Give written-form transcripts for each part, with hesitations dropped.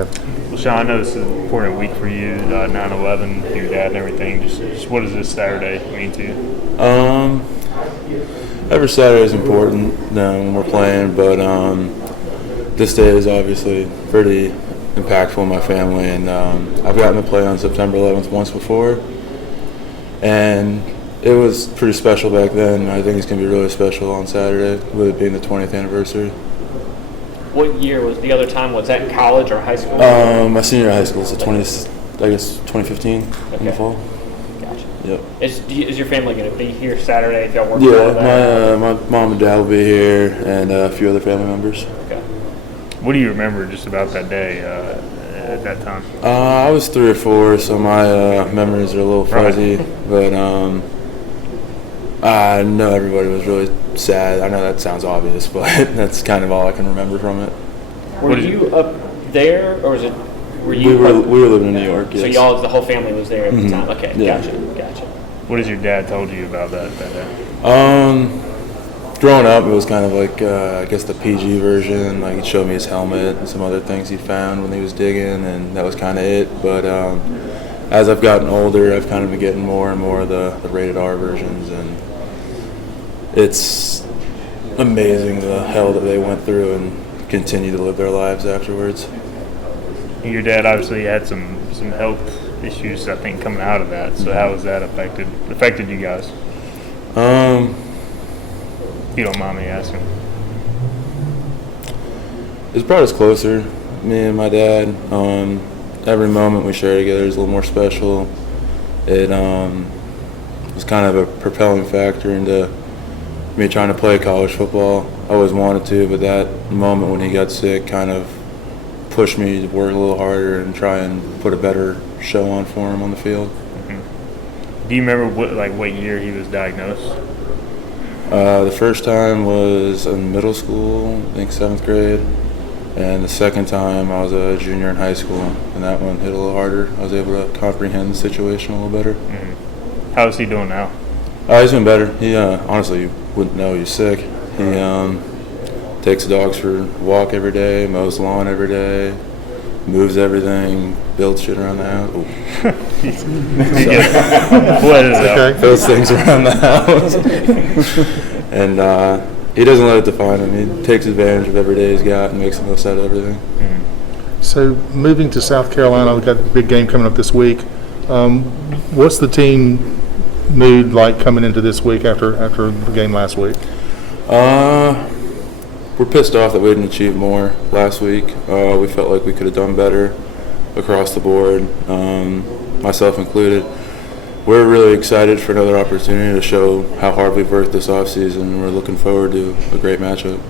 ahead. Well, Sean, I know this is an important week for you, 9/11, your dad and everything. Just what does this Saturday mean to you? Every Saturday is important when we're playing, but this day is obviously pretty impactful in my family, and I've gotten to play on September 11th once before, and it was pretty special back then. I think it's going to be really special on Saturday, with it being the 20th anniversary. What year was the other time? Was that in college or high school? My senior year of high school, so 2015 in the fall. Gotcha. Yep. Is your family going to be here Saturday if y'all work? Yeah, my mom and dad will be here, and a few other family members. Okay. What do you remember just about that day at that time? I was 3 or 4, so my memories are a little fuzzy, but I know everybody was really sad. I know that sounds obvious, but that's kind of all I can remember from it. Were you up there, or was it? We were living in New York. Yes. So y'all, the whole family was there at the time. Okay, Yeah. Gotcha. What has your dad told you about that day? Growing up, it was kind of like I guess the PG version. Like he'd show me his helmet and some other things he found when he was digging, and that was kind of it. But as I've gotten older, I've kind of been getting more and more of the rated R versions, and it's amazing the hell that they went through and continue to live their lives afterwards. Your dad obviously had some health issues, I think, coming out of that. So how has that affected you guys? If you don't mind me asking. It's brought us closer, me and my dad. Every moment we share together is a little more special. It was kind of a propelling factor into me trying to play college football. I always wanted to, but that moment when he got sick kind of pushed me to work a little harder and try and put a better show on for him on the field. Mm-hmm. Do you remember what year he was diagnosed? The first time was in middle school, I think 7th grade, and the second time I was a junior in high school, and that one hit a little harder. I was able to comprehend the situation a little better. Mm-hmm. How is he doing now? He's been better. He honestly, you wouldn't know he's sick. He takes the dogs for a walk every day, mows the lawn every day, moves everything, builds shit around the house. What is that? Okay. Builds things around the house. And he doesn't let it define him. He takes advantage of every day he's got and makes the most out of everything. So moving to South Carolina, we've got a big game coming up this week. What's the team mood like coming into this week after the game last week? We're pissed off that we didn't achieve more last week. We felt like we could have done better across the board, myself included. We're really excited for another opportunity to show how hard we've worked this offseason. We're looking forward to a great matchup.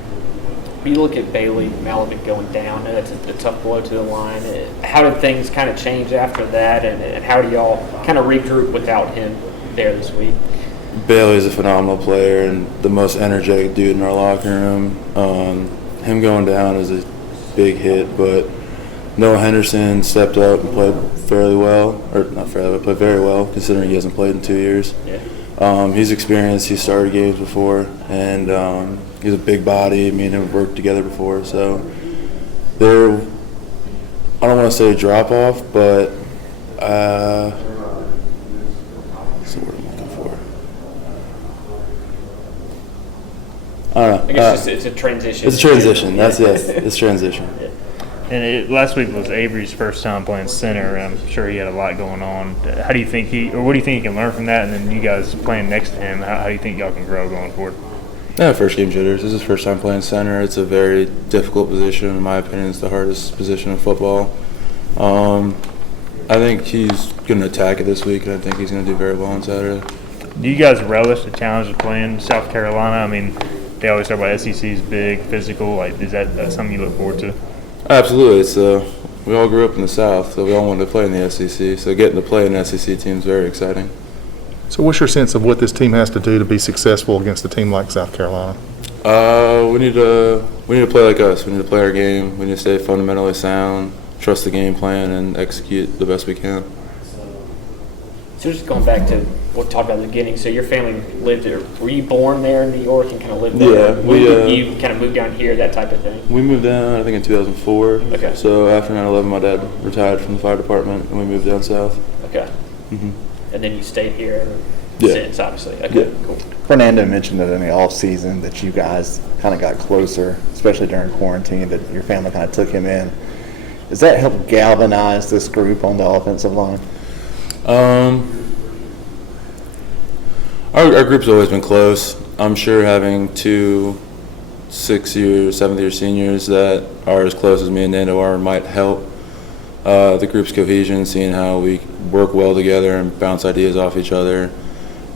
You look at Bailey Malavik going down. It's a tough blow to the line. How did things kind of change after that, and how do y'all kind of regroup without him there this week? Bailey's a phenomenal player and the most energetic dude in our locker room. Him going down is a big hit, but Noah Henderson stepped up and played fairly well, or not fairly, but played very well considering he hasn't played in 2 years. Yeah. He's experienced. He started games before, and he's a big body. Me and him have worked together before, so I don't want to say drop off, but what's the word I'm looking for? I don't know. I guess it's a transition. It's a transition. That's it. It's transition. And last week was Avery's first time playing center, and I'm sure he had a lot going on. How do you think what do you think he can learn from that? And then you guys playing next to him, how do you think y'all can grow going forward? Yeah, first game jitters. This is his first time playing center. It's a very difficult position. In my opinion, it's the hardest position in football. I think he's going to attack it this week, and I think he's going to do very well on Saturday. Do you guys relish the challenge of playing South Carolina? I mean, they always talk about SEC's big, physical. Like, is that something you look forward to? Absolutely. It's we all grew up in the South, so we all wanted to play in the SEC. So getting to play in an SEC team is very exciting. So what's your sense of what this team has to do to be successful against a team like South Carolina? We need to play like us. We need to play our game. We need to stay fundamentally sound, trust the game plan, and execute the best we can. So just going back to what we talked about at the beginning, so your family lived there. Were you born there in New York and kind of lived there? Yeah, When did you kind of moved down here, that type of thing? We moved down, I think, in 2004. Okay. So after 9/11, my dad retired from the fire department, and we moved down south. Okay. Mhm. And then you stayed here ever Yeah. since, obviously. Okay, Yeah. cool. Fernando mentioned that in the off season that you guys kind of got closer, especially during quarantine, that your family kind of took him in. Does that help galvanize this group on the offensive line? Our group's always been close. I'm sure having two 6-year, 7th-year seniors that are as close as me and Nando are might help the group's cohesion, seeing how we work well together and bounce ideas off each other.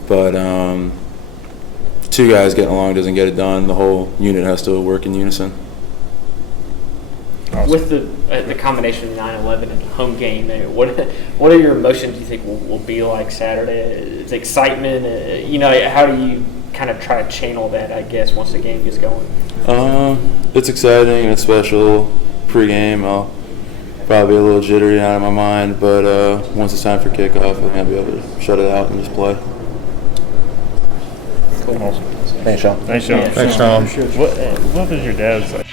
But two guys getting along doesn't get it done. The whole unit has to work in unison. With the combination of 9/11 and home game, what are your emotions do you think will be like Saturday? Is it excitement? How do you kind of try to channel that, I guess, once the game gets going? It's exciting and it's special. Pre-game, I'll probably be a little jittery out of my mind, but once it's time for kickoff, I think I'll be able to shut it out and just play. Awesome. Thanks, Sean. Thanks, Sean. Yeah. Thanks, Tom. What was your dad's like?